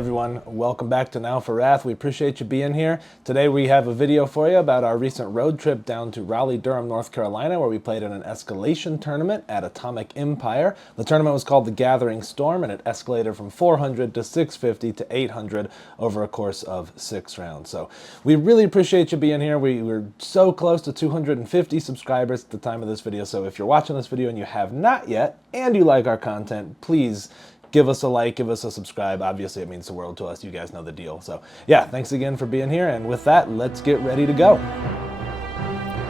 everyone, welcome back to Now for Wrath. We appreciate you being here. Today we have a video for you about our recent road trip down to Raleigh, North Carolina, where we played in an Escalation tournament at Atomic Empire. The tournament was called the Gathering Storm, and it escalated from 400 to 650 to 800 over a course of 6 rounds. So we really appreciate you being here. We're so close to 250 subscribers at the time of this video, so if you're watching this video and you have not yet, and you like our content, please give us a like, give us a subscribe. Obviously, it means the world to us. You guys know the deal. So, yeah, thanks again for being here. And with that, let's get ready to go.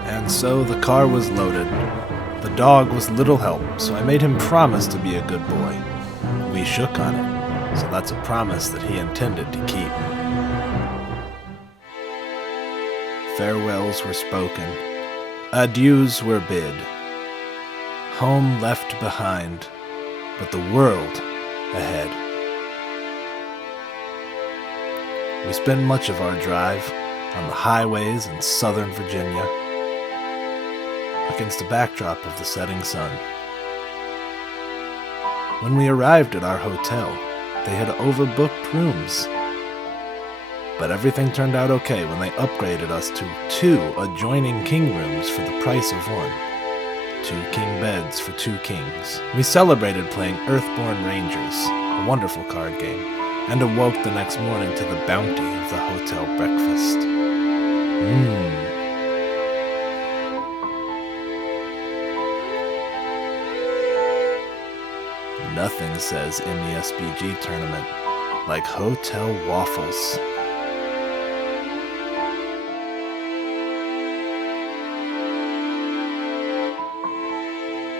And so the car was loaded. The dog was little help, so I made him promise to be a good boy. We shook on it, so that's a promise that he intended to keep. Farewells were spoken. Adieus were bid. Home left behind, but the world ahead. We spent much of our drive on the highways in southern Virginia, against the backdrop of the setting sun. When we arrived at our hotel, they had overbooked rooms. But everything turned out okay when they upgraded us to 2 adjoining king rooms for the price of 1. 2 king beds for 2 kings. We celebrated playing Earthborn Rangers, a wonderful card game, and awoke the next morning to the bounty of the hotel breakfast. Nothing says in the SBG tournament like hotel waffles.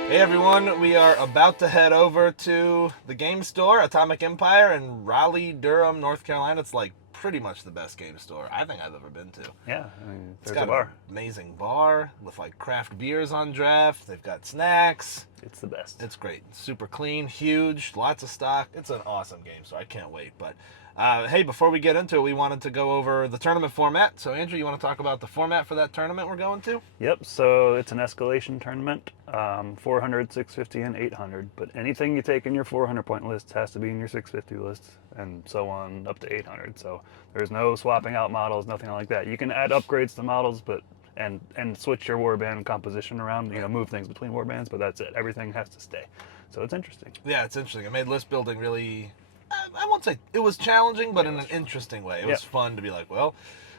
Hey everyone, we are about to head over to the game store, Atomic Empire in Raleigh, North Carolina. It's like pretty much the best game store I think I've ever been to. Yeah, I mean, it's got an amazing bar with like craft beers on draft. They've got snacks. It's the best. It's great. Super clean, huge, lots of stock. It's an awesome game store. I can't wait. But hey, before we get into it, we wanted to go over the tournament format. So Andrew, you want to talk about the format for that tournament we're going to? Yep, so it's an escalation tournament, 400, 650, and 800. But anything you take in your 400 point list has to be in your 650 list, and so on up to 800. So there's no swapping out models, nothing like that. You can add upgrades to models, but and switch your warband composition around, move things between warbands, but that's it. Everything has to stay. So it's interesting. Yeah, it's interesting. It made list building really, I won't say it was challenging, but in an interesting way. It was fun to be like, well,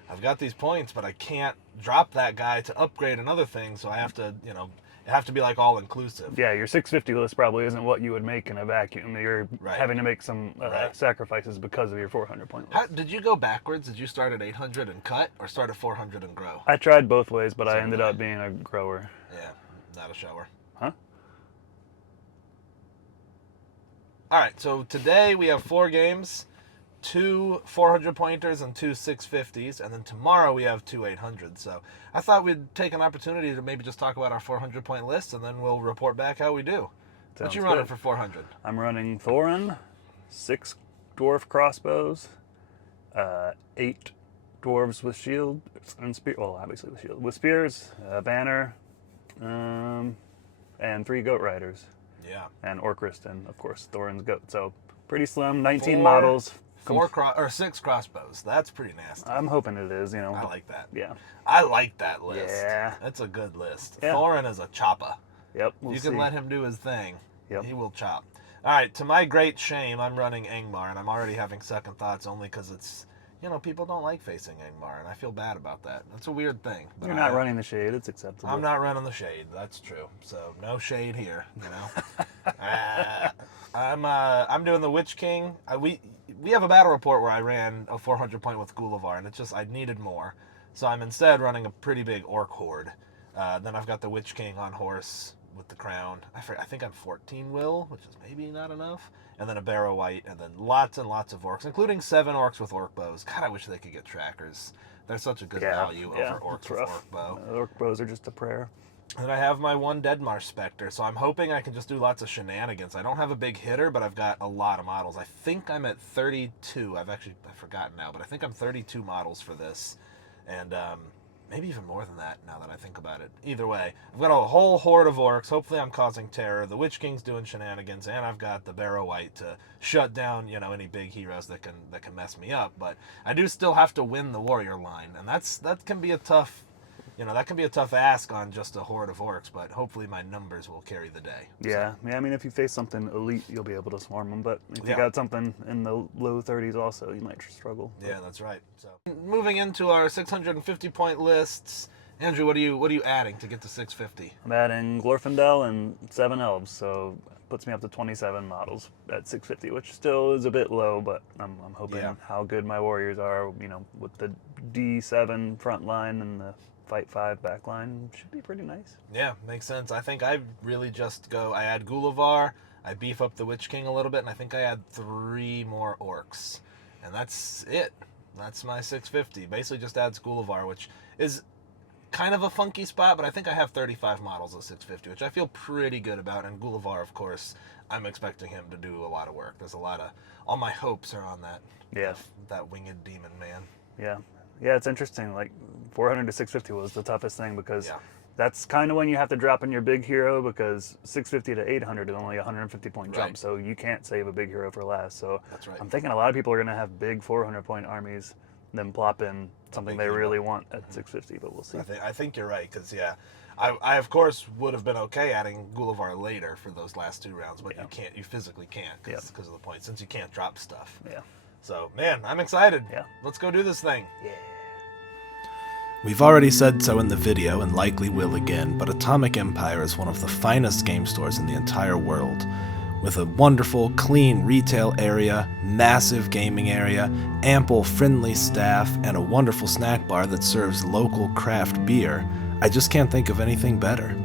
I've got these points, but I can't drop that guy to upgrade another thing, so I have to, it have to be like all inclusive. Yeah, your 650 list probably isn't what you would make in a vacuum. You're having to make some sacrifices because of your 400 point list. Did you go backwards? Did you start at 800 and cut, or start at 400 and grow? I tried both ways, but I ended up being a grower. Yeah, not a shower. Huh? All right, so today we have 4 games, 2 400 pointers and 2 650s, and then tomorrow we have 2 800s. So I thought we'd take an opportunity to maybe just talk about our 400 point list, and then we'll report back how we do. What you running for 400? I'm running Thorin, 6 dwarf crossbows, 8 dwarves with shield and spear. Well, obviously with shield, with spears, banner, and 3 goat riders. Yeah. And Orcrist, and of course Thorin's goat. So pretty slim. 19 models. 6 crossbows. That's pretty nasty. I'm hoping it is. I like that. Yeah. I like that list. Yeah. That's a good list. Yeah. Thorin is a chopper. Yep. You can let him do his thing. Yep. He will chop. All right. To my great shame, I'm running Angmar, and I'm already having second thoughts only because it's, people don't like facing Angmar, and I feel bad about that. That's a weird thing. But you're not running the shade. It's acceptable. I'm not running the shade. That's true. So no shade here. I'm doing the Witch King. We have a battle report where I ran a 400 point with Gulavar, and it's just I needed more, so I'm instead running a pretty big orc horde. Then I've got the Witch King on horse with the crown. I think I'm 14 will, which is maybe not enough. And then a Barrow White, and then lots and lots of orcs, including 7 orcs with orc bows. God, I wish they could get trackers. They're such a good value over orcs with orc bow. Orc bows are just a prayer. And I have my 1 Deadmarsh Spectre, so I'm hoping I can just do lots of shenanigans. I don't have a big hitter, but I've got a lot of models. I think I'm at 32. I've forgotten now, but I think I'm 32 models for this. And Maybe even more than that, now that I think about it. Either way, I've got a whole horde of orcs. Hopefully I'm causing terror. The Witch King's doing shenanigans, and I've got the Barrow White to shut down, any big heroes that can mess me up. But I do still have to win the warrior line, and that can be a tough ask on just a horde of orcs, but hopefully my numbers will carry the day. Yeah, I mean, if you face something elite, you'll be able to swarm them, but if you Yeah. got something in the low 30s also, you might struggle. Yeah, that's right. So moving into our 650 point lists, Andrew, what are you adding to get to 650? I'm adding Glorfindel and 7 elves, so puts me up to 27 models at 650, which still is a bit low, but I'm hoping how good my warriors are, with the D7 front line and the Fight 5 back line, should be pretty nice. Yeah, makes sense. I think I really I add Gulavar, I beef up the Witch King a little bit, and I think I add 3 more orcs. And that's it. That's my 650. Basically just adds Gulavar, which is kind of a funky spot, but I think I have 35 models at 650, which I feel pretty good about. And Gulavar, of course, I'm expecting him to do a lot of work. There's all my hopes are on that winged demon man. Yeah, it's interesting. Like 400 to 650 was the toughest thing because that's kind of when you have to drop in your big hero, because 650 to 800 is only a 150 point jump, so you can't save a big hero for last. So that's right. I'm thinking a lot of people are going to have big 400 point armies, then plop in something they really want at 650, but we'll see. I think you're right, because I of course would have been okay adding Gulavar later for those last 2 rounds, but you physically can't because of the point, since you can't drop stuff. Yeah. So man, I'm excited. Yeah. Let's go do this thing. Yeah. We've already said so in the video, and likely will again, but Atomic Empire is one of the finest game stores in the entire world. With a wonderful, clean retail area, massive gaming area, ample, friendly staff, and a wonderful snack bar that serves local craft beer, I just can't think of anything better.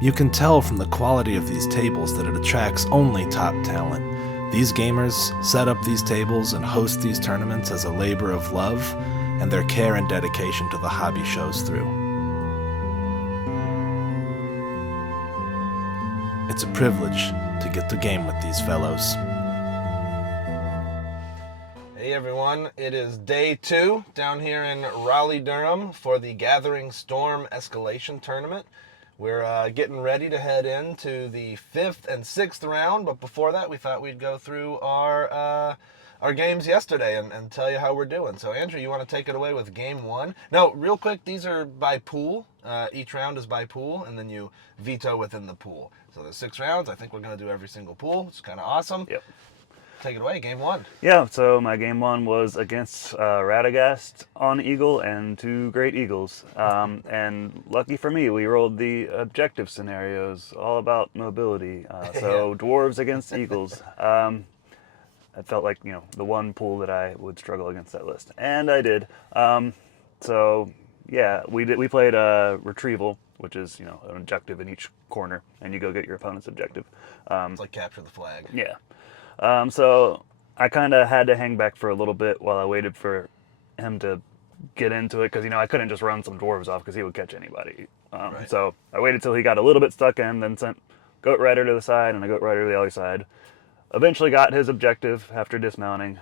You can tell from the quality of these tables that it attracts only top talent. These gamers set up these tables and host these tournaments as a labor of love, and their care and dedication to the hobby shows through. It's a privilege to get to game with these fellows. Hey everyone, it is day 2 down here in Raleigh, Durham for the Gathering Storm Escalation Tournament. We're getting ready to head into the 5th and 6th round, but before that we thought we'd go through our games yesterday and tell you how we're doing. So Andrew, you want to take it away with game 1? Now, real quick, these are by pool. Each round is by pool, and then you veto within the pool. So there's 6 rounds. I think we're going to do every single pool. It's kind of awesome. Yep. Take it away, game 1. Yeah, so my game 1 was against Radagast on Eagle and 2 Great Eagles. And lucky for me, we rolled the objective scenarios, all about mobility. So dwarves against eagles. I felt like, the one pool that I would struggle against that list. And I did. So, yeah, we played Retrieval, which is, an objective in each corner, and you go get your opponent's objective. It's like capture the flag. Yeah. So I kind of had to hang back for a little bit while I waited for him to get into it, because, I couldn't just run some dwarves off because he would catch anybody. So I waited till he got a little bit stuck in, then sent Goat Rider to the side and a Goat Rider to the other side. Eventually got his objective after dismounting,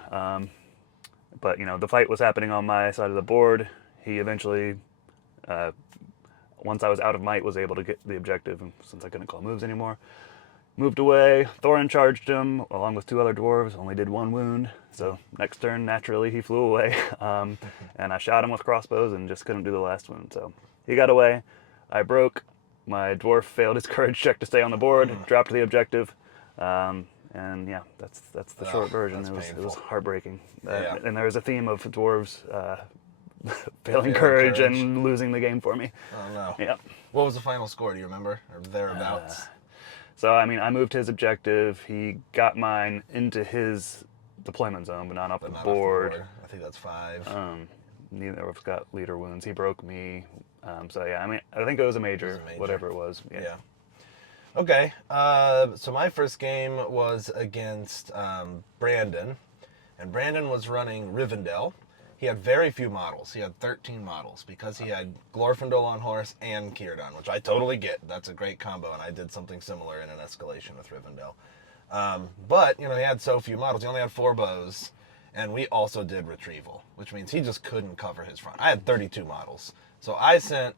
but the fight was happening on my side of the board. He eventually, once I was out of might, was able to get the objective, and since I couldn't call moves anymore, moved away. Thorin charged him along with 2 other dwarves, only did 1 wound, so next turn, naturally, he flew away, and I shot him with crossbows and just couldn't do the last wound, so he got away. I broke. My dwarf failed his courage check to stay on the board, dropped the objective. And yeah, that's the short version. It was heartbreaking. And there was a theme of dwarves failing courage and losing the game for me. Oh no. Yeah. What was the final score? Do you remember? Or thereabouts? So I moved his objective. He got mine into his deployment zone, but not off the board. I think that's 5. Neither of us got leader wounds. He broke me. So yeah, I think it was a major, whatever it was. Yeah. Okay, so my first game was against Brandon, and Brandon was running Rivendell. He had very few models. He had 13 models because he had Glorfindel on horse and Círdan, which I totally get. That's a great combo, and I did something similar in an Escalation with Rivendell. But, he had so few models. He only had 4 bows, and we also did Retrieval, which means he just couldn't cover his front. I had 32 models, So I sent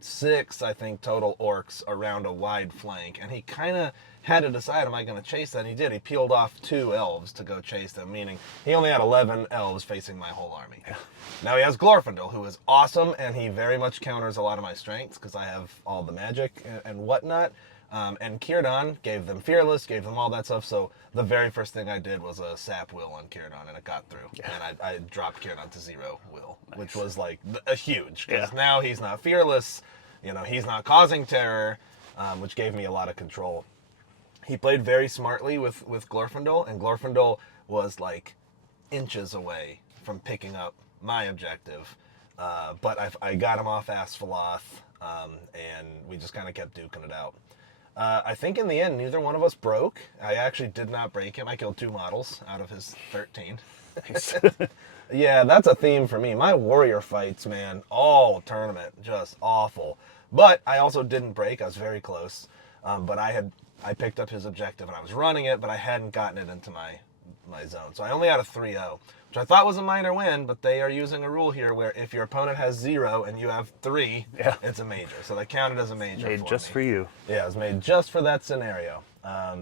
6, I think, total orcs around a wide flank, and he kind of had to decide, am I going to chase that? And he did. He peeled off 2 elves to go chase them, meaning he only had 11 elves facing my whole army. Yeah. Now he has Glorfindel, who is awesome, and he very much counters a lot of my strengths because I have all the magic and whatnot. And Círdan gave them Fearless, gave them all that stuff, so the very first thing I did was a sap will on Círdan, and it got through. Yeah. And I dropped Círdan to 0 will, which was like a huge, because now he's not Fearless, he's not causing terror, which gave me a lot of control. He played very smartly with Glorfindel, and Glorfindel was like inches away from picking up my objective, but I got him off Asphalloth, and we just kind of kept duking it out. I think in the end, neither one of us broke. I actually did not break him. I killed 2 models out of his 13. Nice. Yeah, that's a theme for me. My warrior fights, man, all tournament, just awful. But I also didn't break. I was very close. But I picked up his objective, and I was running it, but I hadn't gotten it into my zone. So I only had a 3-0, which I thought was a minor win, but they are using a rule here where if your opponent has 0 and you have 3, it's a major. So they counted as a major. Made just for you. Yeah, it was made just for that scenario.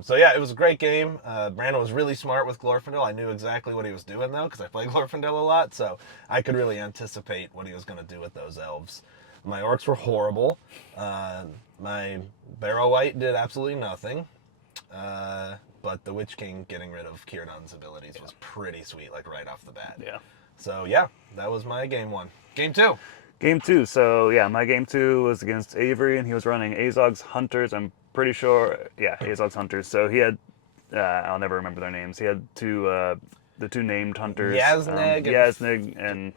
So yeah, it was a great game. Brandon was really smart with Glorfindel. I knew exactly what he was doing, though, because I play Glorfindel a lot, so I could really anticipate what he was going to do with those elves. My orcs were horrible. My Barrow White did absolutely nothing. But the Witch King getting rid of Círdan's abilities was pretty sweet, like right off the bat. Yeah. So yeah, that was my game 1. Game 2. Game 2. So yeah, my game 2 was against Avery, and he was running Azog's Hunters. I'm pretty sure, Azog's Hunters. So he had, I'll never remember their names. He had the 2 named hunters, Yasnig and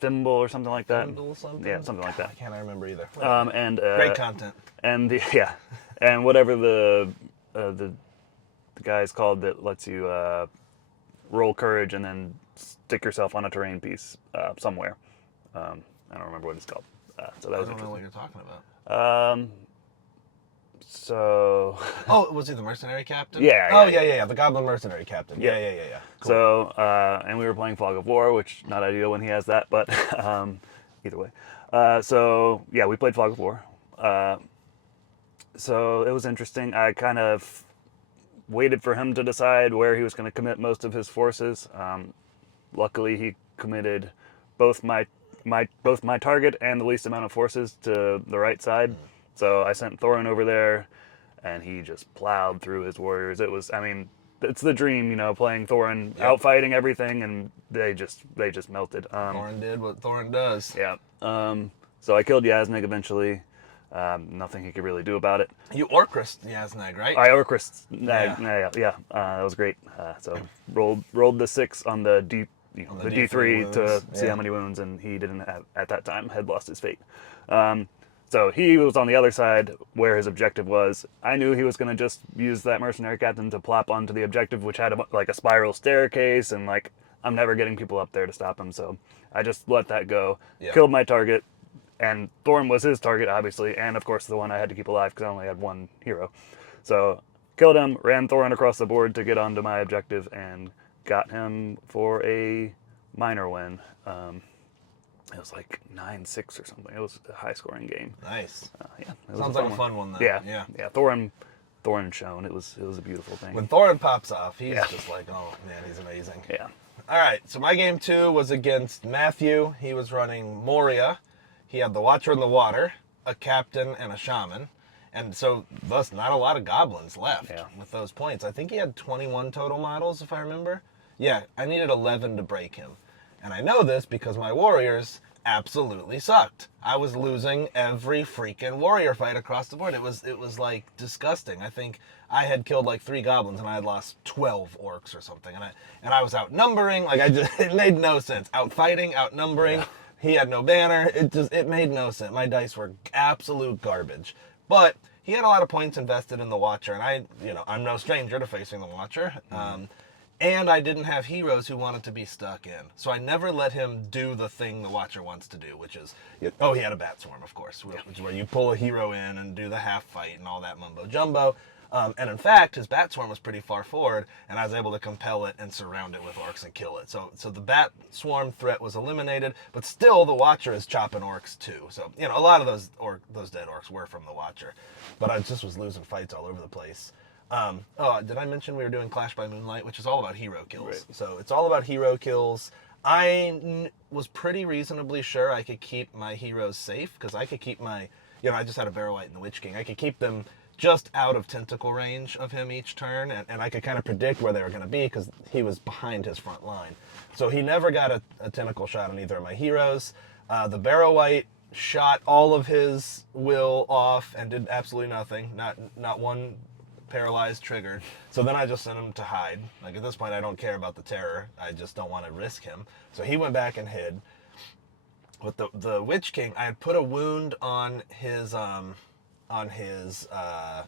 Thimble or something like that. Thimble something? Yeah, something like that. I can't remember either. And great content. And and whatever the guy's called that lets you roll courage and then stick yourself on a terrain piece somewhere. I don't remember what it's called. So that was I don't know what you're talking about. So. Oh, was he the mercenary captain? Yeah. The Goblin mercenary captain. Yeah. Cool. So, and we were playing Fog of War, which not ideal when he has that, but either way. So yeah, we played Fog of War. So it was interesting. I kind of waited for him to decide where he was going to commit most of his forces. Luckily, he committed both my target and the least amount of forces to the right side. So I sent Thorin over there, and he just plowed through his warriors. It's the dream, playing Thorin, outfighting everything, and they just melted. Thorin did what Thorin does. Yeah. So I killed Yasnig eventually. Nothing he could really do about it. You Orcrist Yasnig, right? I Orcrist Nag. Yeah. That was great. So rolled the 6 on the D3 to see how many wounds, and he didn't have, at that time, had lost his fate. So he was on the other side where his objective was. I knew he was going to just use that mercenary captain to plop onto the objective, which had a spiral staircase, and I'm never getting people up there to stop him. So I just let that go. Yeah. Killed my target. And Thorin was his target, obviously, and of course the one I had to keep alive because I only had 1 hero. So killed him, ran Thorin across the board to get onto my objective, and got him for a minor win. It was like 9-6 or something. It was a high-scoring game. Nice. Sounds like a fun one, though. Yeah. Thorin shone. It was a beautiful thing. When Thorin pops off, he's just like, oh man, he's amazing. Yeah. All right. So my game 2 was against Matthew. He was running Moria. He had the Watcher in the Water, a captain, and a shaman. And so, thus, not a lot of goblins left with those points. I think he had 21 total models, if I remember. Yeah, I needed 11 to break him. And I know this because my warriors absolutely sucked. I was losing every freaking warrior fight across the board. It was like disgusting. I think I had killed like 3 goblins and I had lost 12 orcs or something. And I was outnumbering. It made no sense. Outfighting, outnumbering. Yeah. He had no banner. It made no sense. My dice were absolute garbage. But he had a lot of points invested in the Watcher, and I'm no stranger to facing the Watcher. And I didn't have heroes who wanted to be stuck in. So I never let him do the thing the Watcher wants to do, which is, he had a Bat Swarm, of course, which is where you pull a hero in and do the half fight and all that mumbo jumbo. And in fact, his bat swarm was pretty far forward, and I was able to compel it and surround it with orcs and kill it. So the bat swarm threat was eliminated, but still the Watcher is chopping orcs too. So, you know, a lot of those dead orcs were from the Watcher. But I just was losing fights all over the place. Did I mention we were doing Clash by Moonlight, which is all about hero kills? Right. So it's all about hero kills. I was pretty reasonably sure I could keep my heroes safe, because I could keep my, you know, I just had a Barrow-wight and the Witch King. I could keep them just out of tentacle range of him each turn, and I could kind of predict where they were going to be because he was behind his front line. So he never got a tentacle shot on either of my heroes. The Barrow-wight shot all of his will off and did absolutely nothing. Not one paralyzed triggered. So then I just sent him to hide. Like, at this point, I don't care about the terror. I just don't want to risk him. So he went back and hid. With the Witch King, I had put a wound on his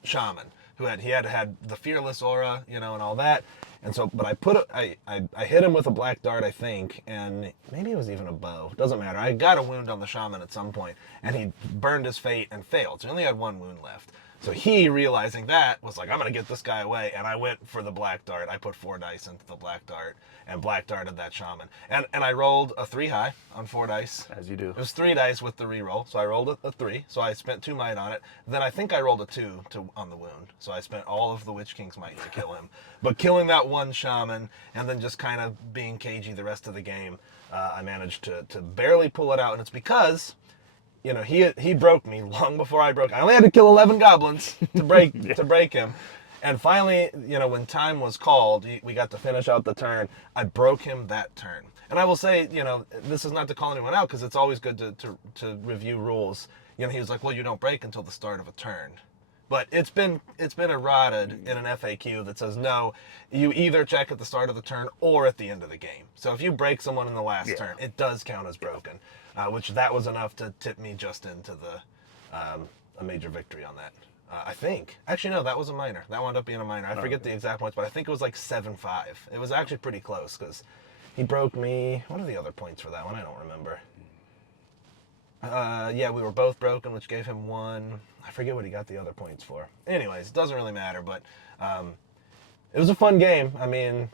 shaman, who had the fearless aura, you know, and all that. And so, but I hit him with a black dart, I think, and maybe it was even a bow. Doesn't matter. I got a wound on the shaman at some point, and he burned his fate and failed. So he only had one wound left. So he, realizing that, was like, I'm going to get this guy away. And I went for the black dart. I put 4 dice into the black dart and black darted that shaman. And I rolled a 3 high on 4 dice. As you do. It was 3 dice with the reroll. So I rolled a 3. So I spent 2 might on it. Then I think I rolled a 2 on the wound. So I spent all of the Witch King's might to kill him. But killing that one shaman and then just kind of being cagey the rest of the game, I managed to barely pull it out. And it's because, you know, he broke me long before I broke. I only had to kill 11 goblins to break to break him. And finally, you know, when time was called, we got to finish out the turn. I broke him that turn. And I will say, you know, this is not to call anyone out, because it's always good to review rules. You know, he was like, well, you don't break until the start of a turn. But it's been eroded in an FAQ that says, no, you either check at the start of the turn or at the end of the game. So if you break someone in the last turn, it does count as broken. Which that was enough to tip me just into a major victory on that. I think. Actually, no, that was a minor. That wound up being a minor. I forget the exact points, but I think it was like 7-5. It was actually pretty close, because he broke me. What are the other points for that one? I don't remember. Yeah, we were both broken, which gave him 1. I forget what he got the other points for. Anyways, it doesn't really matter, but it was a fun game. I mean,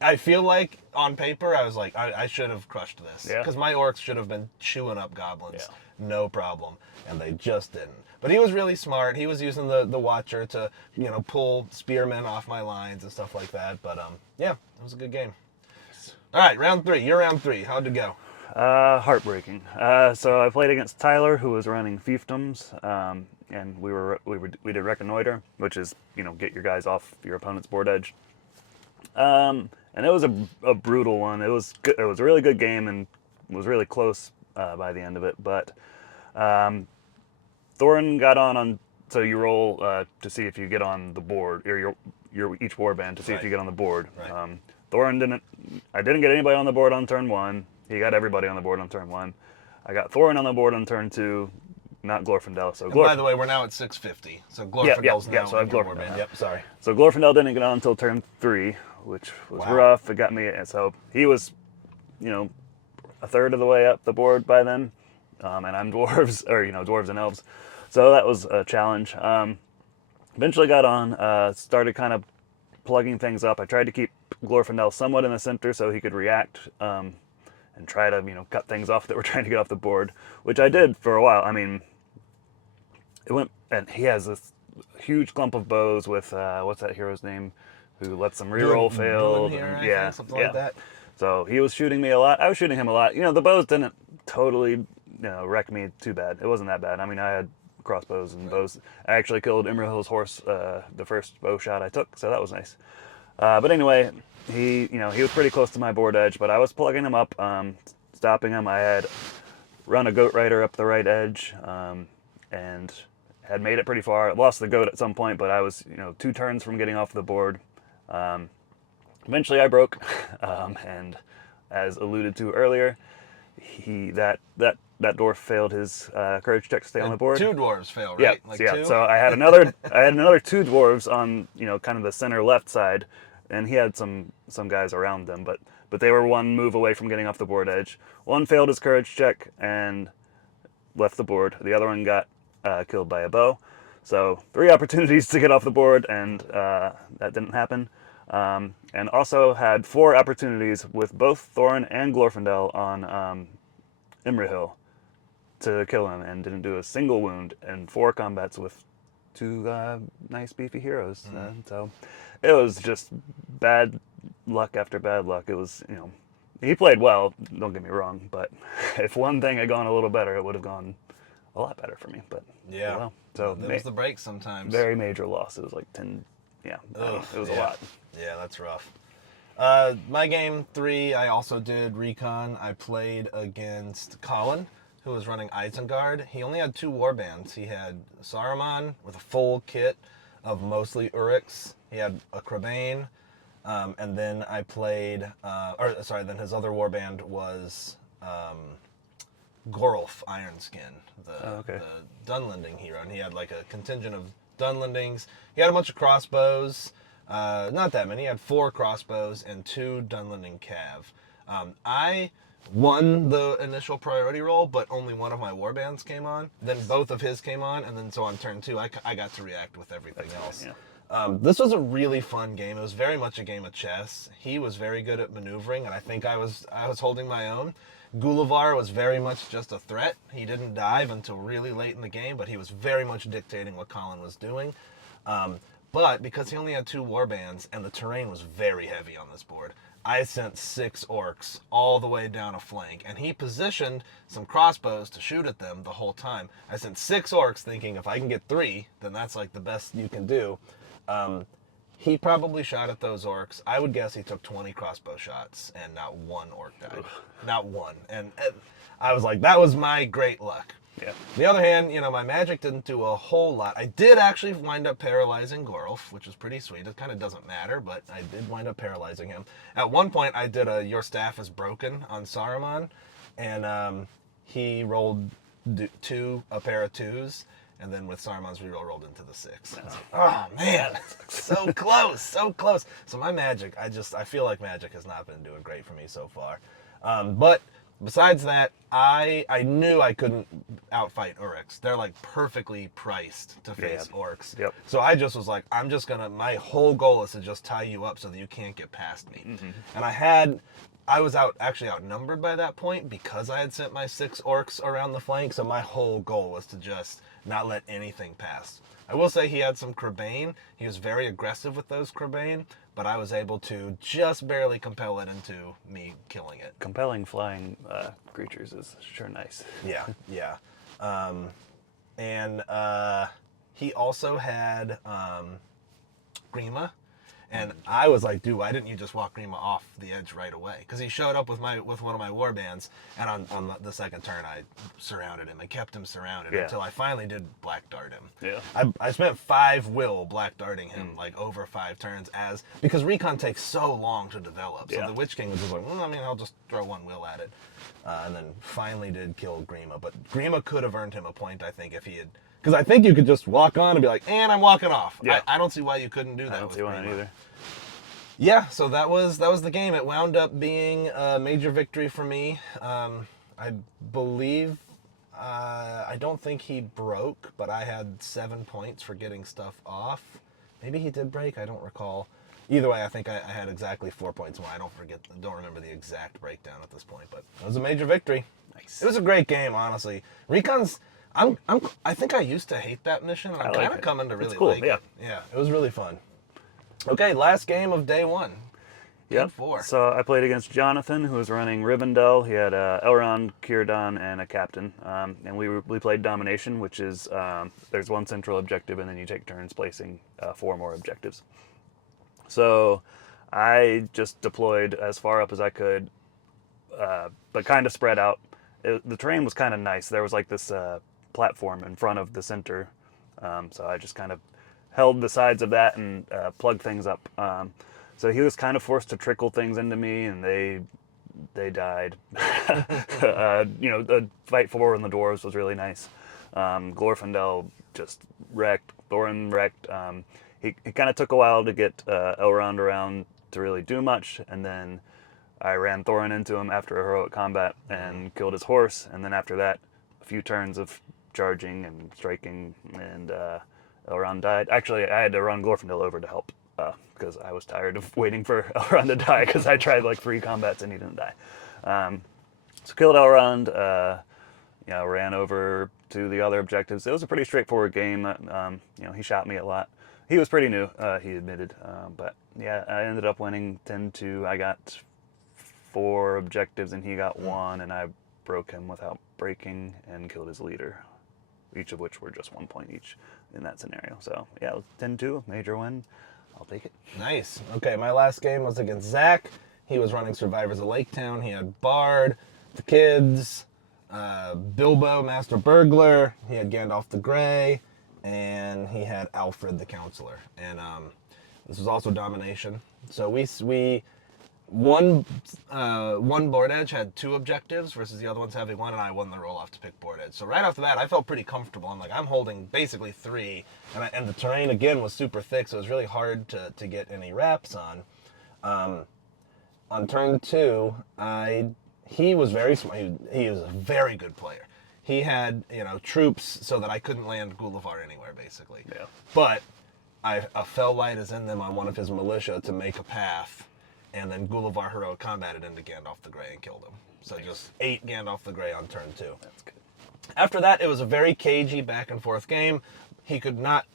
I feel like on paper I was like, I should have crushed this, because my orcs should have been chewing up goblins, no problem, and they just didn't. But he was really smart. He was using the Watcher to, you know, pull spearmen off my lines and stuff like that. But yeah, it was a good game. All right, round 3. You're round 3. How'd it go? Heartbreaking. So I played against Tyler, who was running fiefdoms, and we did Reconnoiter, which is, you know, get your guys off your opponent's board edge. And it was a brutal one. It was good. It was a really good game and was really close by the end of it. But Thorin got on. So you roll to see if you get on the board, or your each warband to see if you get on the board. Right. Thorin didn't. I didn't get anybody on the board on turn 1. He got everybody on the board on turn 1. I got Thorin on the board on turn 2. Not Glorfindel. So by the way, we're now at 650. So Glorfindel's now so I in have your Glorfindel. warband. Yep, sorry. So Glorfindel didn't get on until turn 3, which was rough. It got me. So he was, you know, a third of the way up the board by then, and I'm dwarves, or, you know, dwarves and elves. So that was a challenge. Eventually got on. Started kind of plugging things up. I tried to keep Glorfindel somewhat in the center so he could react. And try to, you know, cut things off that were trying to get off the board, which I did for a while. I mean, it went, and he has this huge clump of bows with, what's that hero's name, who lets them reroll failed. Something like that. So he was shooting me a lot. I was shooting him a lot. You know, the bows didn't totally, you know, wreck me too bad. It wasn't that bad. I mean, I had crossbows and bows. I actually killed Imrahil's horse the first bow shot I took, so that was nice. But anyway, he was pretty close to my board edge, but I was plugging him up, stopping him. I had run a goat rider up the right edge, and had made it pretty far. Lost the goat at some point, but I was, you know, 2 turns from getting off the board. Eventually I broke, and as alluded to earlier, that dwarf failed his courage check to stay on the board. 2 dwarves failed, right? Yeah. So I had another 2 dwarves on, you know, kind of the center left side, and he had some guys around them, but they were 1 move away from getting off the board edge. 1 failed his courage check and left the board. The other one got killed by a bow. So he was So 3 opportunities to get off the board, and that didn't happen. And also had 4 opportunities with both Thorin and Glorfindel on Imrahil to kill him, and didn't do a single wound in 4 combats with 2 nice beefy heroes. So it was just bad luck after bad luck. It was, he played well, don't get me wrong, but if one thing had gone a little better, it would have gone a lot better for me. But Yeah. well, so That was the break sometimes. very major loss. It was like 10. Yeah, it was a lot. Yeah, that's rough. My game 3, I also did recon. I played against Colin, who was running Isengard. He only had 2 warbands. He had Saruman with a full kit of mostly Uryx. He had a Crebain, and then I played, then his other warband was Gorulf Ironskin, the Dunlending hero, and he had like a contingent of Dunlendings. He had a bunch of crossbows, not that many. He had 4 crossbows and 2 Dunlending cav. I won the initial priority roll, but only one of my warbands came on. Then both of his came on, and then so on turn 2, I got to react with everything else. Yeah. This was a really fun game. It was very much a game of chess. He was very good at maneuvering, and I think I was holding my own. Gullivar was very much just a threat. He didn't dive until really late in the game, but he was very much dictating what Colin was doing. But because he only had 2 warbands and the terrain was very heavy on this board, I sent 6 orcs all the way down a flank, and he positioned some crossbows to shoot at them the whole time. I sent 6 orcs thinking if I can get 3, then that's like the best you can do. He probably shot at those orcs. I would guess he took 20 crossbow shots, and not 1 orc died. Not 1. And I was like, that was my great luck. Yeah. On the other hand, my magic didn't do a whole lot. I did actually wind up paralyzing Gorulf, which was pretty sweet. It kind of doesn't matter, but I did wind up paralyzing him. At one point, I did a Your Staff is Broken on Saruman, and he rolled a pair of 2s, and then with Saruman's reroll rolled into the 6. Oh, man, so close, so close. So my magic, I feel like magic has not been doing great for me so far. But besides that, I knew I couldn't outfight Uryx. They're like perfectly priced to face orcs. Yep. So I just was like, my whole goal is to just tie you up so that you can't get past me. Mm-hmm. And I was actually outnumbered by that point because I had sent my 6 orcs around the flank. So my whole goal was to just not let anything pass. I will say he had some Crebain. He was very aggressive with those Crebain, but I was able to just barely compel it into me killing it. Compelling flying creatures is sure nice. Yeah, yeah. And he also had Grima. And I was like, dude, why didn't you just walk Grima off the edge right away? Because he showed up with one of my warbands, and on the second turn, I surrounded him. I kept him surrounded until I finally did Black Dart him. Yeah. I spent 5 will Black Darting him, like over 5 turns, because Recon takes so long to develop. So the Witch King was just like, I'll just throw 1 will at it. And then finally did kill Grima. But Grima could have earned him a point, I think, if he had... Because I think you could just walk on and be like, and I'm walking off. Yeah. I don't see why you couldn't do that. I don't see why either. Yeah, so that was the game. It wound up being a major victory for me. I believe, I don't think he broke, but I had 7 points for getting stuff off. Maybe he did break, I don't recall. Either way, I think I had exactly 4 points more. I don't remember the exact breakdown at this point, but it was a major victory. Nice. It was a great game, honestly. Recon's... I think I used to hate that mission, and I'm kind of coming to really like it. Yeah, it was really fun. Okay, last game of day 1. Yep. 4. So I played against Jonathan, who was running Rivendell. He had Elrond, Círdan, and a captain. And we played Domination, which is there's 1 central objective, and then you take turns placing 4 more objectives. So I just deployed as far up as I could, but kind of spread out. The terrain was kind of nice. There was like this platform in front of the center, so I just kind of held the sides of that and plugged things up. So he was kind of forced to trickle things into me, and they died. The fight for in the dwarves was really nice. Glorfindel just wrecked. Thorin wrecked. He kind of took a while to get Elrond around to really do much, and then I ran Thorin into him after a heroic combat and killed his horse, and then after that, a few turns of charging and striking, and Elrond died. Actually, I had to run Glorfindel over to help because I was tired of waiting for Elrond to die because I tried like 3 combats and he didn't die. So killed Elrond, ran over to the other objectives. It was a pretty straightforward game. He shot me a lot. He was pretty new, he admitted. But yeah, I ended up winning 10-2. I got 4 objectives and he got 1, and I broke him without breaking and killed his leader, each of which were just 1 point each in that scenario. So yeah, it was 10-2, major win. I'll take it. Nice. Okay, my last game was against Zach. He was running Survivors of Lake Town. He had Bard, the kids, Bilbo, Master Burglar. He had Gandalf the Grey, and he had Alfred the Counselor. And this was also domination. So we one board edge had 2 objectives versus the other ones having 1, and I won the roll off to pick board edge. So right off the bat, I felt pretty comfortable. I'm like, I'm holding basically 3, and the terrain again was super thick, so it was really hard to get any reps on. On turn 2, he was very smart. He was a very good player. He had troops so that I couldn't land Gullivar anywhere basically. Yeah. But a Fell Light is in them on one of his militia to make a path. And then Gullivar heroic combated into Gandalf the Grey and killed him. So just 8 Gandalf the Grey on turn 2. That's good. After that, it was a very cagey back and forth game. He could not...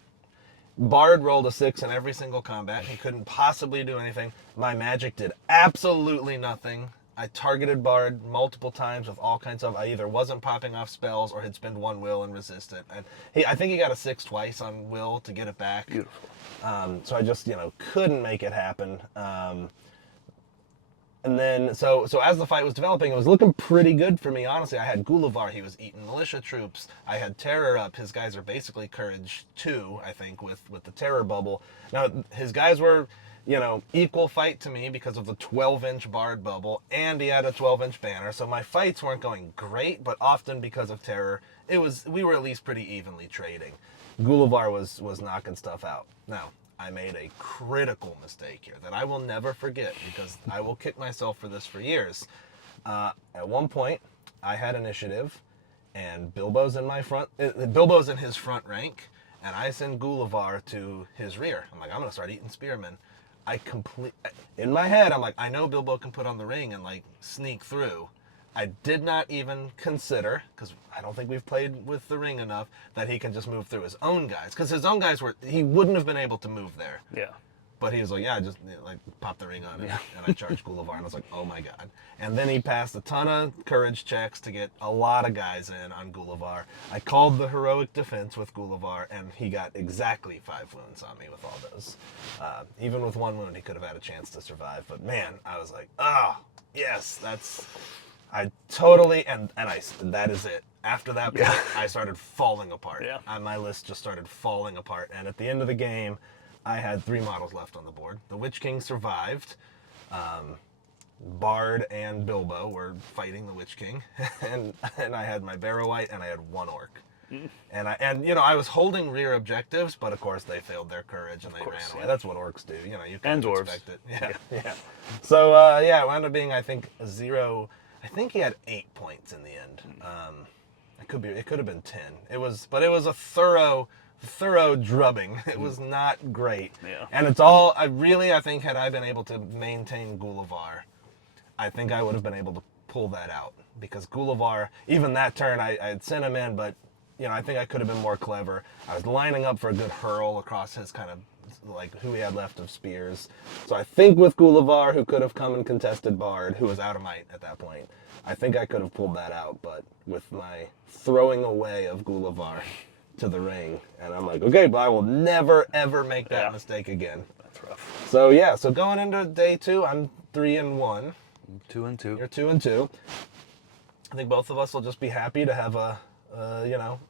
Bard rolled a 6 in every single combat. He couldn't possibly do anything. My magic did absolutely nothing. I targeted Bard multiple times with all kinds of... I either wasn't popping off spells or had spent 1 will and resist it. And I think he got a 6 twice on will to get it back. Beautiful. So I just, couldn't make it happen. And then, so as the fight was developing, it was looking pretty good for me, honestly. I had Gullivar, he was eating militia troops. I had Terror up. His guys are basically Courage 2, I think, with the Terror bubble. Now, his guys were, equal fight to me because of the 12-inch Bard bubble, and he had a 12-inch banner. So my fights weren't going great, but often because of Terror, we were at least pretty evenly trading. Gullivar was knocking stuff out. Now, I made a critical mistake here that I will never forget because I will kick myself for this for years. At one point, I had initiative, and Bilbo's in his front rank, and I send Gullivar to his rear. I'm like, I'm gonna start eating spearmen. In my head, I'm like, I know Bilbo can put on the ring and sneak through. I did not even consider, because I don't think we've played with the ring enough, that he can just move through his own guys. Because his own guys he wouldn't have been able to move there. Yeah. But he was like, yeah, just pop the ring on him. Yeah. And I charged Gullivar, and I was like, oh my God. And then he passed a ton of courage checks to get a lot of guys in on Gullivar. I called the heroic defense with Gullivar, and he got exactly 5 wounds on me with all those. Even with 1 wound, he could have had a chance to survive. But man, I was like, oh, yes, I totally, and that is it. After that point, I started falling apart. Yeah. My list just started falling apart. And at the end of the game, I had 3 models left on the board. The Witch King survived. Bard and Bilbo were fighting the Witch King. and I had my Barrow White, and I had 1 orc. And I was holding rear objectives, but of course they failed their courage and they ran away. Yeah. That's what orcs do. You can't expect it. Yeah. So it wound up being, I think, a 0. I think he had 8 points in the end. It could have been 10. It was a thorough drubbing. It was not great. Yeah. And it's all I think had I been able to maintain Gullivar, I think I would have been able to pull that out. Because Gullivar, even that turn, I had sent him in, but I think I could have been more clever. I was lining up for a good hurl across his kind of who he had left of spears. So I think with Gullivar, who could have come and contested Bard, who was out of might at that point, I think I could have pulled that out. But with my throwing away of Gullivar to the ring, and I'm like, okay, but I will never ever make that mistake again. That's rough. So going into day 2, I'm 3-1. 2-2. You're 2-2. I think both of us will just be happy to have a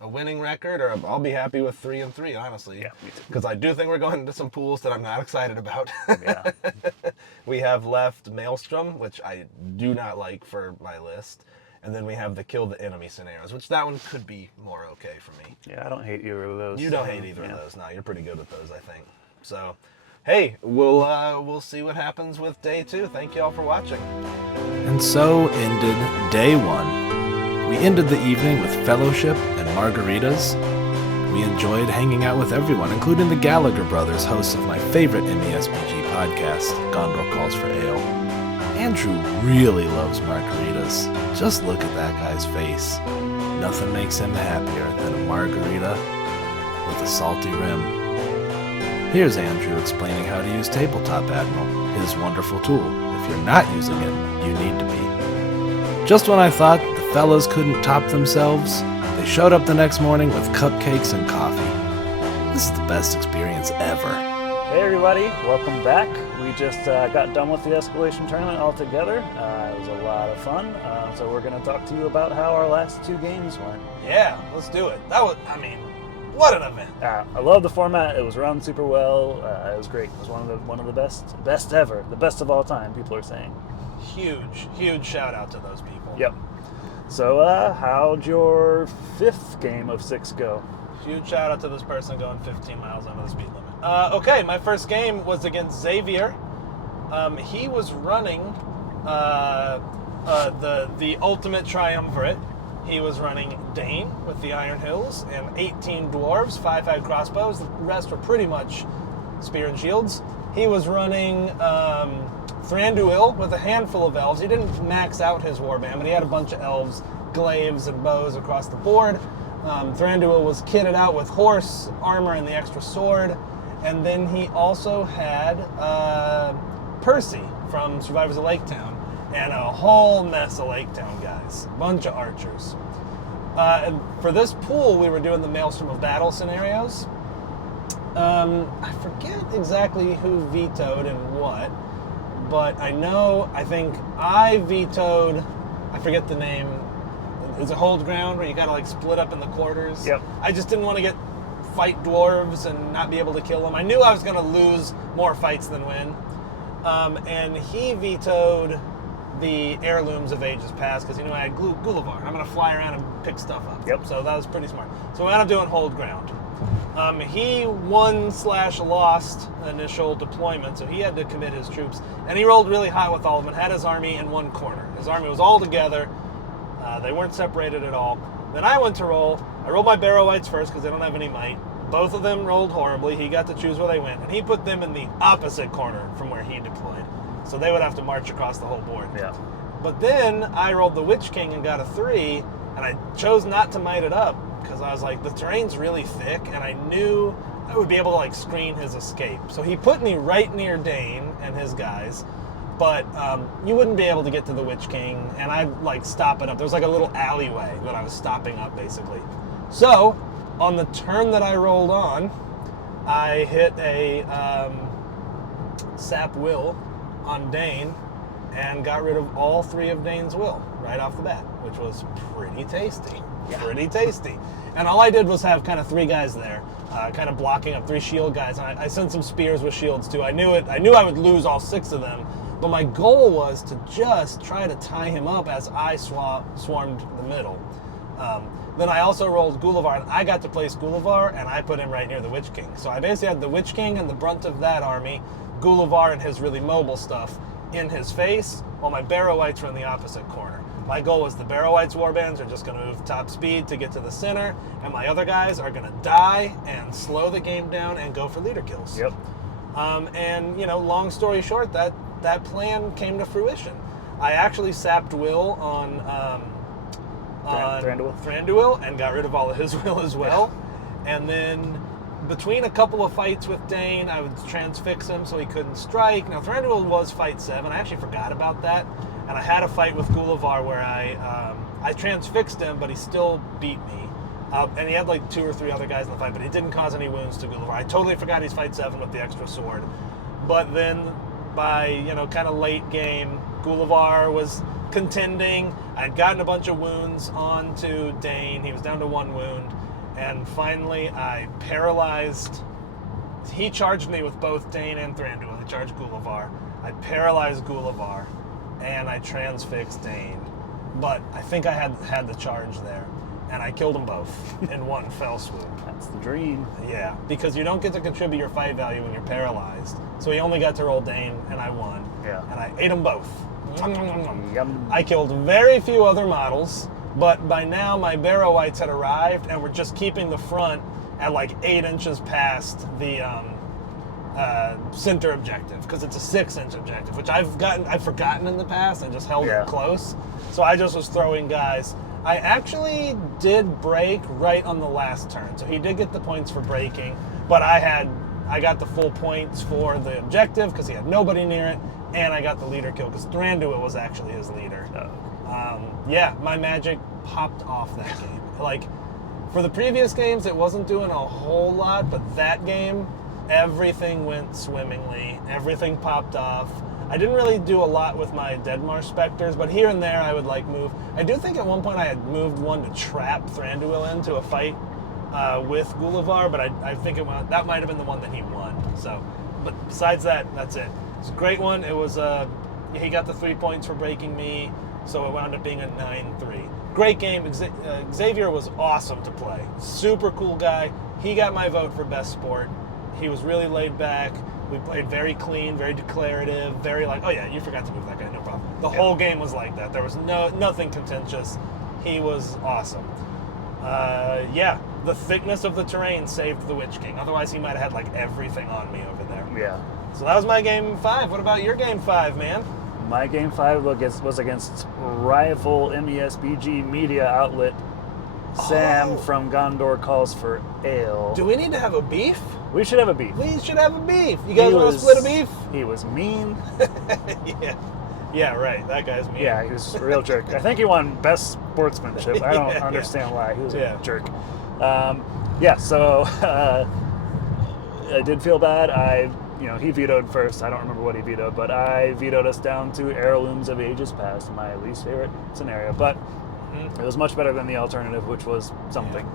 winning record, or I'll be happy with 3-3, honestly. Yeah, me too. Because I do think we're going into some pools that I'm not excited about. Yeah. We have left Maelstrom, which I do not like for my list. And then we have the kill the enemy scenarios, which that one could be more okay for me. Yeah, I don't hate either of those. You don't hate either of those. No, you're pretty good with those, I think. So, hey, we'll see what happens with day 2. Thank you all for watching. And so ended day 1. We ended the evening with fellowship and margaritas. We enjoyed hanging out with everyone, including the Gallagher brothers, hosts of my favorite MESBG podcast, Gondor Calls for Ale. Andrew really loves margaritas. Just look at that guy's face. Nothing makes him happier than a margarita with a salty rim. Here's Andrew explaining how to use Tabletop Admiral, his wonderful tool. If you're not using it, you need to be. Just when I thought the fellas couldn't top themselves, they showed up the next morning with cupcakes and coffee. This is the best experience ever. Hey everybody, welcome back. We just got done with the Escalation tournament all together. It was a lot of fun. So we're going to talk to you about how our last two games went. Yeah, let's do it. What an event. I love the format. It was run super well. It was great. It was one of the best ever, the best of all time, people are saying. Huge shout out to those people. Yep. So how'd your fifth game of 6 go? Huge shout out to this person going 15 miles under the speed limit. Okay, my first game was against Xavier. He was running the ultimate triumvirate. He was running Dane with the Iron Hills and 18 dwarves, 5 crossbows. The rest were pretty much spear and shields. He was running Thranduil with a handful of elves. He didn't max out his warband, but he had a bunch of elves, glaives, and bows across the board. Thranduil was kitted out with horse armor and the extra sword. And then he also had Percy from Survivors of Lake Town. And a whole mess of Lake Town guys. Bunch of archers. And for this pool, we were doing the Maelstrom of Battle scenarios. I forget exactly who vetoed and what, but I think I vetoed, I forget the name. Is it Hold Ground, where you gotta like split up in the quarters? Yep. I just didn't want to fight dwarves and not be able to kill them. I knew I was gonna lose more fights than win. And he vetoed the Heirlooms of Ages Past because he knew I had Gullivar. I'm going to fly around and pick stuff up. Yep. So that was pretty smart. So we ended up doing Hold Ground. He won/lost initial deployment, so he had to commit his troops. And he rolled really high with all of them and had his army in one corner. His army was all together. They weren't separated at all. Then I went to roll. I rolled my Barrow-wights first because they don't have any might. Both of them rolled horribly. He got to choose where they went. And he put them in the opposite corner from where he deployed. So they would have to march across the whole board. Yeah. But then I rolled the Witch King and got a 3, and I chose not to might it up because I was like, the terrain's really thick, and I knew I would be able to like screen his escape. So he put me right near Dane and his guys, but you wouldn't be able to get to the Witch King, and I'd like stop it up. There was like a little alleyway that I was stopping up basically. So on the turn that I rolled on, I hit a Sap Will on Dane and got rid of all 3 of Dane's will right off the bat, which was pretty tasty. Yeah. Pretty tasty. And all I did was have kind of 3 guys there, kind of blocking up 3 shield guys. And I sent some spears with shields too. I knew I would lose all 6 of them, but my goal was to just try to tie him up as I swarmed the middle. Then I also rolled Gullivar, and I got to place Gullivar, and I put him right near the Witch King. So I basically had the Witch King and the brunt of that army, Gullivar and his really mobile stuff in his face, while my Barrow-wights were in the opposite corner. My goal was the Barrow-wights warbands are just going to move top speed to get to the center, and my other guys are going to die and slow the game down and go for leader kills. Yep. And, long story short, that plan came to fruition. I actually sapped Will on Thranduil and got rid of all of his will as well. And then between a couple of fights with Dane, I would transfix him so he couldn't strike. Now, Thranduil was fight 7. I actually forgot about that. And I had a fight with Gullivar where I transfixed him, but he still beat me. And he had like 2 or 3 other guys in the fight, but it didn't cause any wounds to Gullivar. I totally forgot he's fight 7 with the extra sword. But then by, kind of late game, Gullivar was contending. I'd gotten a bunch of wounds onto Dane. He was down to 1 wound. And finally, I paralyzed. He charged me with both Dane and Thranduil. He charged Gullivar. I paralyzed Gullivar, and I transfixed Dane. But I think I had the charge there, and I killed them both in one fell swoop. That's the dream. Yeah, because you don't get to contribute your fight value when you're paralyzed. So he only got to roll Dane, and I won. Yeah. And I ate them both. Yum. I killed very few other models, but by now my Barrow-wights had arrived and were just keeping the front at like 8 inches past the center objective, because it's a 6-inch objective, which I've forgotten in the past and just held it close. So I just was throwing guys. I actually did break right on the last turn, so he did get the points for breaking, but I got the full points for the objective because he had nobody near it, and I got the leader kill because Thranduil was actually his leader. Yeah, my magic popped off that game. Like, for the previous games, it wasn't doing a whole lot, but that game, everything went swimmingly. Everything popped off. I didn't really do a lot with my Deadmar Spectres, but here and there I would like move. I do think at one point I had moved one to trap Thranduil into a fight with Gullivar, but I think that might have been the one that he won. So, but besides that, that's it. It's a great one. It was he got the 3 points for breaking me, so it wound up being a 9-3. Great game. Xavier was awesome to play. Super cool guy. He got my vote for best sport. He was really laid back. We played very clean, very declarative, very like, oh yeah, you forgot to move that guy, no problem. The whole game was like that. There was nothing contentious. He was awesome. Yeah, the thickness of the terrain saved the Witch King. Otherwise, he might have had like everything on me over there. Yeah. So that was my game 5. What about your game 5, man? My game 5 was against rival MESBG media outlet Sam from Gondor Calls for Ale. Do we need to have a beef? We should have a beef. We should have a beef. You guys want to split a beef? He was mean. Yeah, right. That guy's mean. Yeah, he was a real jerk. I think he won best sportsmanship. I don't understand why. He was a jerk. So I did feel bad. He vetoed first. I don't remember what he vetoed, but I vetoed us down to Heirlooms of Ages Past, my least favorite scenario. But it was much better than the alternative, which was something.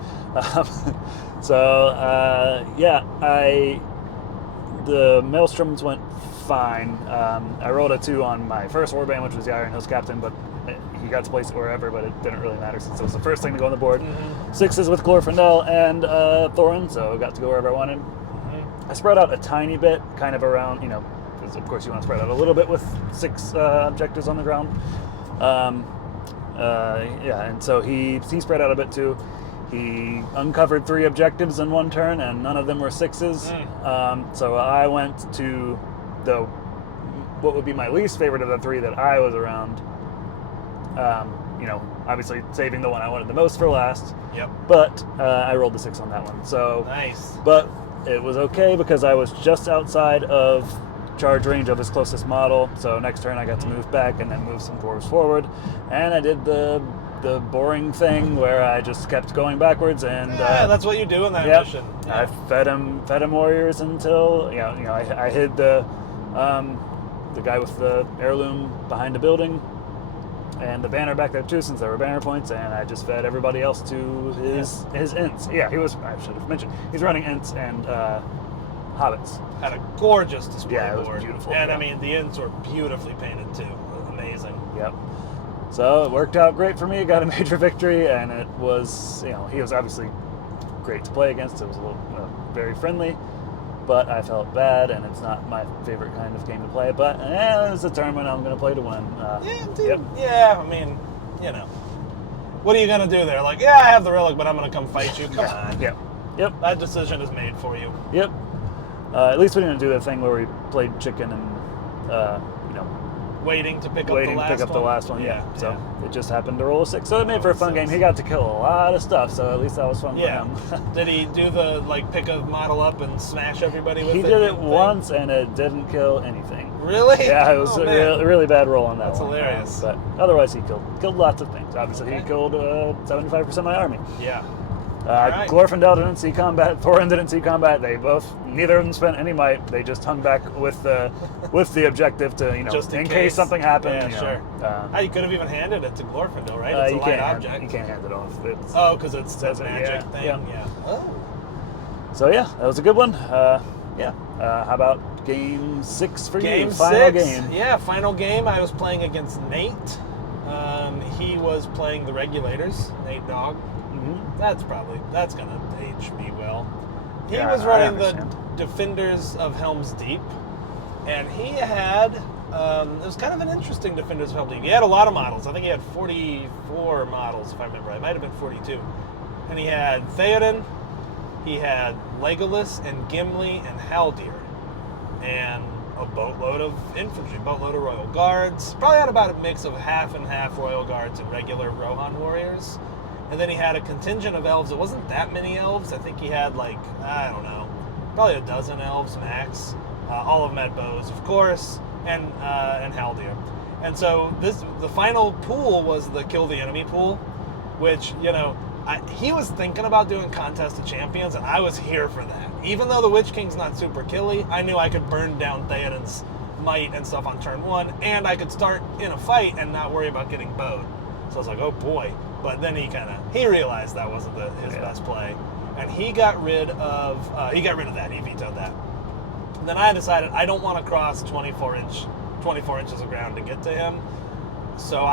The Maelstroms went fine. I rolled a 2 on my first warband, which was the Iron Hills Captain, but he got to place it wherever, but it didn't really matter since it was the first thing to go on the board. 6s with Glorfindel and Thorin, so I got to go wherever I wanted. I spread out a tiny bit, kind of around, because of course you want to spread out a little bit with 6 objectives on the ground. And so he spread out a bit too. He uncovered 3 objectives in one turn, and none of them were 6s. So I went to what would be my least favorite of the 3 that I was around. Obviously saving the one I wanted the most for last. Yep. But I rolled the 6 on that one. So nice. But it was okay because I was just outside of charge range of his closest model. So next turn I got to move back and then move some dwarves forward, and I did the boring thing where I just kept going backwards, and that's what you do in that mission. I fed him warriors until I hid the guy with the heirloom behind the building and the banner back there too, since there were banner points, and I just fed everybody else to his ints. Yeah, I should have mentioned he's running ints and hobbits. Had a gorgeous display board. Yeah, it was beautiful. And I mean, the ints were beautifully painted too. Amazing. Yep. So it worked out great for me. Got a major victory, and it was, he was obviously great to play against. It was a little very friendly, but I felt bad, and it's not my favorite kind of game to play. But it's a tournament I'm going to play to win. Yeah, I mean, what are you going to do there? Like, I have the relic, but I'm going to come fight you. Come on. Yep. That decision is made for you. Yep. At least we didn't do the thing where we played chicken and, waiting to pick up the last one. Yeah. So it just happened to roll a 6. So it made for a fun game. He got to kill a lot of stuff, so at least that was fun for him. Did he do the pick a model up and smash everybody with it? He did it once, and it didn't kill anything. Really? Yeah, it was a really bad roll on that That's one. Hilarious. But otherwise, he killed lots of things. Obviously, he killed 75% of my army. Yeah. Right. Glorfindel didn't see combat. Thorin didn't see combat. Neither of them spent any might. They just hung back with the objective to, just in case something happened. Yeah, sure. You could have even handed it to Glorfindel, right? It's a light object. You can't hand it off. Because it's that magic thing. Yeah. Oh. So that was a good one. How about game 6 for you? Final game. Yeah, final game. I was playing against Nate. He was playing the Regulators, Nate Dogg. That's going to age me well. He was running the Defenders of Helm's Deep, and he had, it was kind of an interesting Defenders of Helm's Deep. He had a lot of models. I think he had 44 models, if I remember right. It might have been 42. And he had Theoden, he had Legolas and Gimli and Haldir, and a boatload of infantry, boatload of Royal Guards. Probably had about a mix of half and half Royal Guards and regular Rohan warriors. And then he had a contingent of elves. It wasn't that many elves. I think he had like, I don't know, probably a dozen elves max. All of them had bows, of course, and Haldir. And so the final pool was the kill the enemy pool, which, you know, he was thinking about doing Contest of Champions, and I was here for that. Even though the Witch King's not super killy, I knew I could burn down Theoden's might and stuff on turn 1, and I could start in a fight and not worry about getting bowed. So I was like, oh boy. But then he realized that wasn't his best play, and he got rid of that. He vetoed that. And then I decided I don't want to cross 24 inches of ground to get to him. So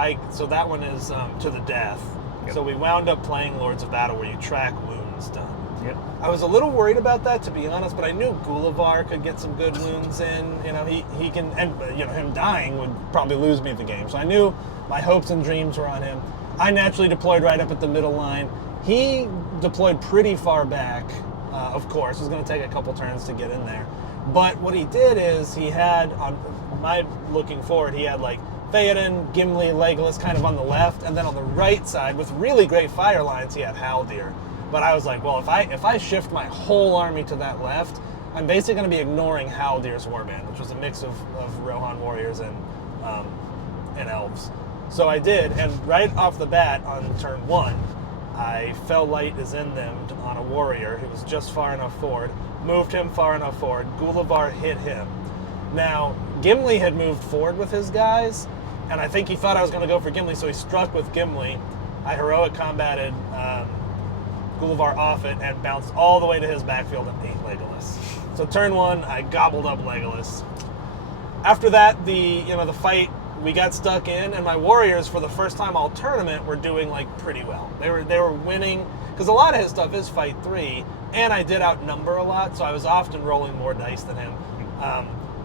that one is to the death. Yep. So we wound up playing Lords of Battle, where you track wounds done. Yep. I was a little worried about that, to be honest, but I knew Gullivar could get some good wounds in. You know, he can, and you know, him dying would probably lose me the game. So I knew my hopes and dreams were on him. I naturally deployed right up at the middle line. He deployed pretty far back, of course. It was going to take a couple turns to get in there. But what he did is he had, on my looking forward, he had like Theoden, Gimli, Legolas kind of on the left, and then on the right side, with really great fire lines, he had Haldir. But I was like, well, if I shift my whole army to that left, I'm basically going to be ignoring Haldir's warband, which was a mix of Rohan warriors and elves. So I did, and right off the bat on turn 1, I fell light as in them on a warrior who was just far enough forward, moved him far enough forward, Gullivar hit him. Now, Gimli had moved forward with his guys, and I think he thought I was going to go for Gimli, so he struck with Gimli. I heroic combated Gullivar off it and bounced all the way to his backfield and ate Legolas. So turn 1, I gobbled up Legolas. After that, the fight, we got stuck in, and my warriors, for the first time all tournament, were doing like pretty well. They were winning, because a lot of his stuff is fight 3, and I did outnumber a lot, so I was often rolling more dice than him.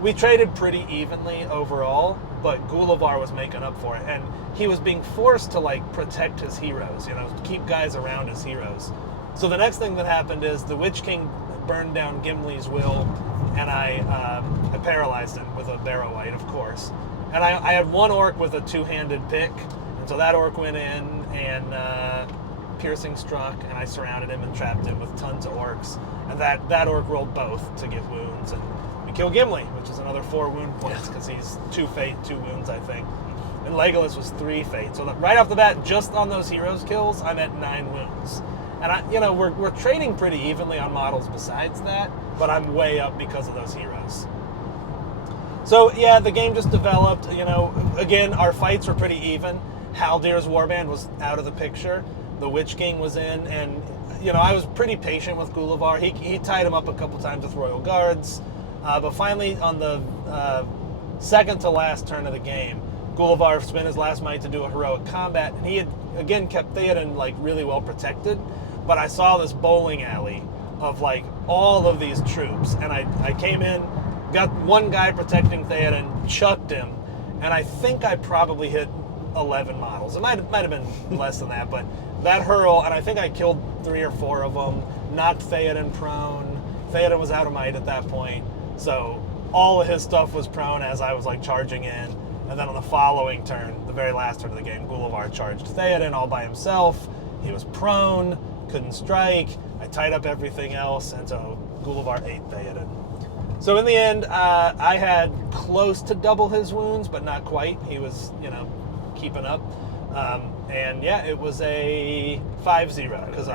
We traded pretty evenly overall, but Gullivar was making up for it, and he was being forced to like protect his heroes, keep guys around his heroes. So the next thing that happened is the Witch King burned down Gimli's will, and I paralyzed him with a Barrow-Wight, of course. And I had one orc with a two-handed pick, and so that orc went in, and piercing struck, and I surrounded him and trapped him with tons of orcs. And that orc rolled both to get wounds, and we killed Gimli, which is another 4 wound points, because he's 2 fate, 2 wounds, I think. And Legolas was 3 fate. So right off the bat, just on those heroes kills, I'm at 9 wounds. And we're trading pretty evenly on models besides that, but I'm way up because of those heroes. So yeah, the game just developed. Again, our fights were pretty even. Haldir's warband was out of the picture. The Witch King was in, and I was pretty patient with Gullivar. He tied him up a couple times with Royal Guards, but finally on the second to last turn of the game, Gullivar spent his last might to do a heroic combat, and he had again kept Theoden like really well protected. But I saw this bowling alley of like all of these troops, and I came in, got one guy protecting Theoden, chucked him, and I think I probably hit 11 models. It might have been less than that, but that hurl, and I think I killed 3 or 4 of them, knocked Theoden prone. Theoden was out of might at that point, so all of his stuff was prone as I was like charging in. And then on the following turn, the very last turn of the game, Gullivar charged Theoden all by himself. He was prone, couldn't strike. I tied up everything else, and so Gullivar ate Theoden. So in the end, I had close to double his wounds, but not quite. He was, keeping up. And yeah, it was a 5-0, because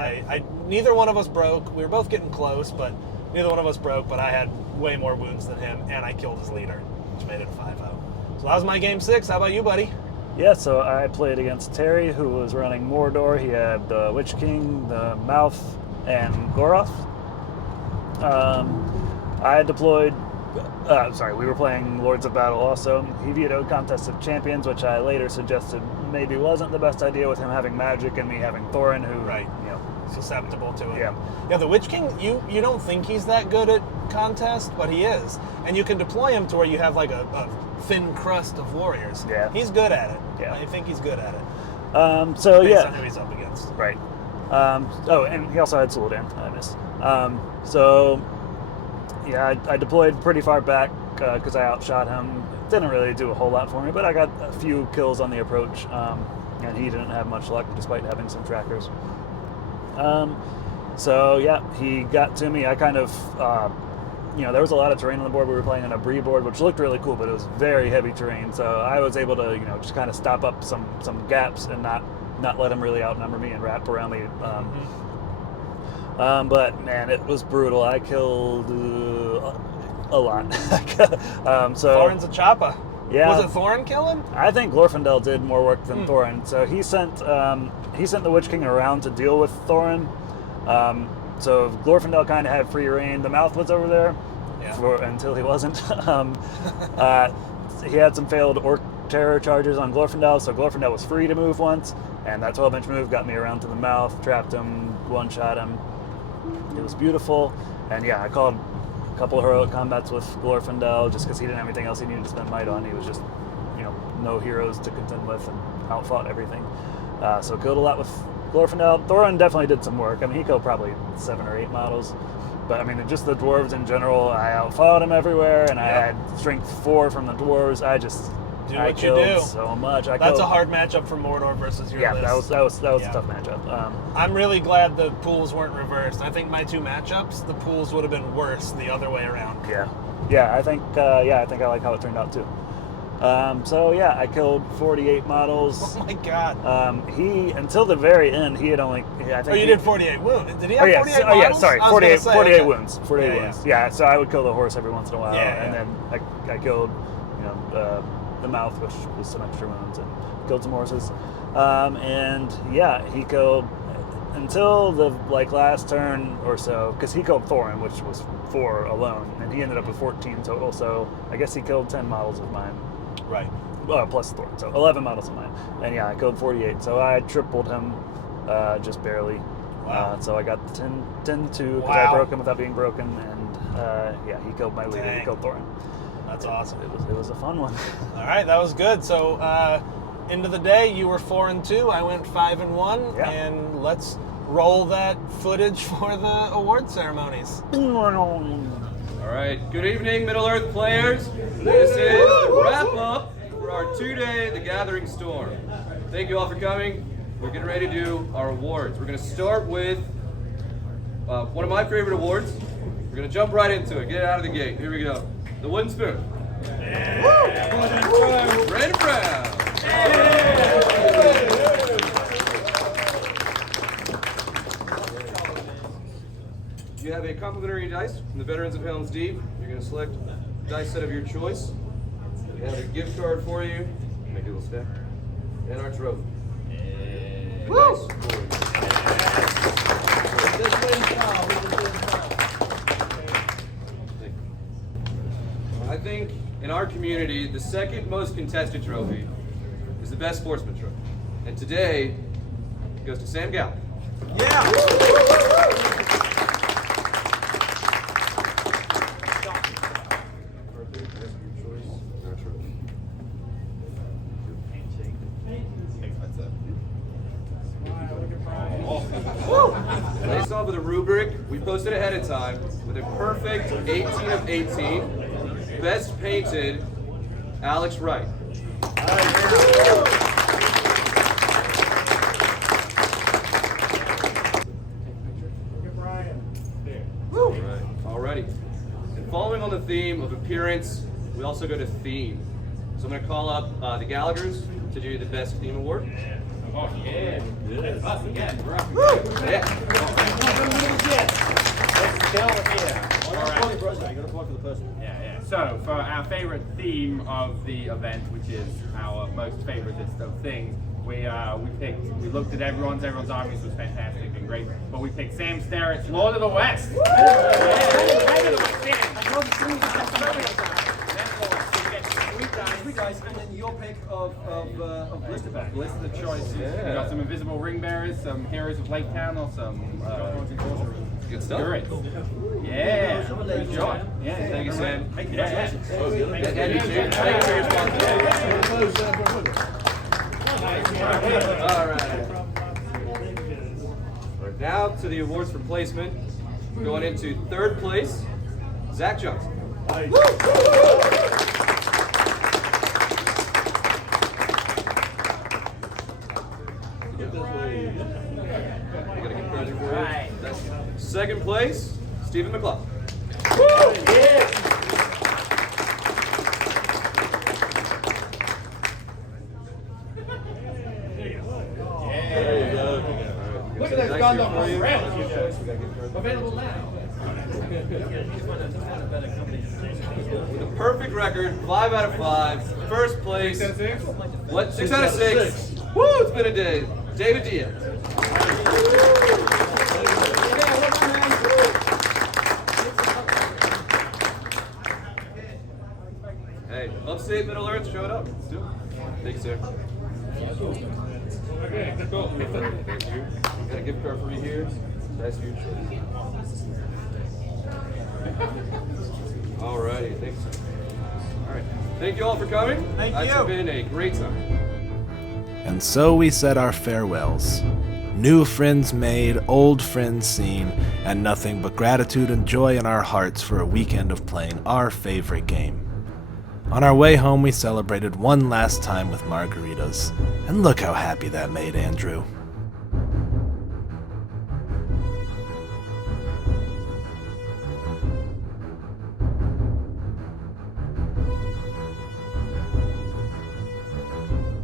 neither one of us broke. We were both getting close, but neither one of us broke, but I had way more wounds than him, and I killed his leader, which made it a 5-0. So that was my game 6. How about you, buddy? Yeah, so I played against Terry, who was running Mordor. He had the Witch King, the Mouth, and Goroth. I had deployed... we were playing Lords of Battle also. He vetoed Contest of Champions, which I later suggested maybe wasn't the best idea with him having magic and me having Thorin, who... Right. Susceptible to it. Yeah, the Witch King, you don't think he's that good at contest, but he is. And you can deploy him to where you have like a thin crust of warriors. Yeah. He's good at it. Yeah. I think he's good at it. So Based yeah. on who he's up against. Right. Oh, and he also had Sul'dan. I missed. So, yeah, I deployed pretty far back because I outshot him. Didn't really do a whole lot for me, but I got a few kills on the approach, and he didn't have much luck despite having some trackers. So, yeah, he got to me. I kind of, there was a lot of terrain on the board. We were playing on a Bree board, which looked really cool, but it was very heavy terrain. So I was able to, just kind of stop up some gaps and not let him really outnumber me and wrap around me. But man, it was brutal. I killed a lot. So Thorin's a chopper. Yeah. Was it Thorin killing? I think Glorfindel did more work than Thorin. So he sent the Witch King around to deal with Thorin. So Glorfindel kind of had free reign. The mouth was over there until he wasn't. He had some failed Orc terror charges on Glorfindel, so Glorfindel was free to move once, and that 12-inch move got me around to the mouth, trapped him, one-shot him. It was beautiful, and yeah, I called a couple of heroic combats with Glorfindel just because he didn't have anything else he needed to spend might on. He was just, no heroes to contend with and outfought everything. So killed a lot with Glorfindel. Thorin definitely did some work. I mean, he killed probably 7 or 8 models. But I mean, just the dwarves in general, I outfought him everywhere, and I had strength 4 from the dwarves. I killed so much. That's a hard matchup for Mordor versus your list. that was a tough matchup. I'm really glad the pools weren't reversed. I think my 2 matchups, the pools would have been worse the other way around. Yeah. I think I like how it turned out too. So yeah, I killed 48 models. Oh my god. He until the very end, he had only. I think you did 48 wounds. Did he have 48 models? Oh yeah, sorry, 48 wounds. 48 Yeah, wounds. Yeah, so I would kill the horse every once in a while, and Yeah. then I killed, the mouth, which was some extra wounds, and killed some horses. And yeah, he killed until the last turn or so, because he killed Thorin, which was 4 alone, and he ended up with 14 total. So I guess he killed 10 models of mine. Right. Plus Thorin, so 11 models of mine. And yeah, I killed 48, so I tripled him just barely. Wow. So I got 10-2 because Wow. I broke him without being broken, and he killed my leader. Dang. He killed Thorin. That's awesome. It was a fun one. All right, that was good. So, end of the day, you were 4-2. I went 5-1, Yeah. and let's roll that footage for the award ceremonies. All right, good evening, Middle-earth players. This is the wrap-up for our 2-day The Gathering Storm. Thank you all for coming. We're getting ready to do our awards. We're going to start with one of my favorite awards. We're going to jump right into it. Get it out of the gate. Here we go. The wooden spoon. Brandon Brown. You have a complimentary dice from the Veterans of Helm's Deep. You're going to select a dice set of your choice. We have a gift card for you. Make it a little step. And our trophy. Woo! I think in our community, the second most contested trophy is the best sportsman trophy. And today, it goes to Sam Gallup. Based off of the rubric we posted ahead of time with a perfect 18 of 18, best painted, Alex Wright. Alrighty. And following on the theme of appearance, we also go to theme. So I'm going to call up the Gallaghers to do the best theme award. Oh, yeah. Good. Us again. We're up. Yeah. Yeah. So, for our favorite theme of the event, which is our most favoriteest of things, we looked at everyone's armies was fantastic and great, but we picked Sam Sterrett's Lord of the West. And then your pick of Blisterback. Blister choice. We got some invisible ring bearers, some heroes of Lake Town, or some Good stuff. Great. Yeah. Good job. Yeah. Thank you, Sam. Congratulations. And you too. Thank you for your responsibility. All right. Now to the awards for placement. Going into third place, Zach Johnson. Second place, Stephen McClough. Look at that Gundam rails you do. Available now. With a perfect record, 5 out of 5. First place. What? 6 out of 6. Woo! It's been a day. David Diaz. Hey, upstate Middle Earth showed up. Let's do it. Thank you, sir. Okay, cool. Thank you. Got a gift card for you here. That's your choice. Alrighty, thanks. Alright. Thank you all for coming. Thank It's you. been a great time. And so we said our farewells. New friends made, old friends seen, and nothing but gratitude and joy in our hearts for a weekend of playing our favorite game. On our way home, we celebrated one last time with margaritas, and look how happy that made Andrew.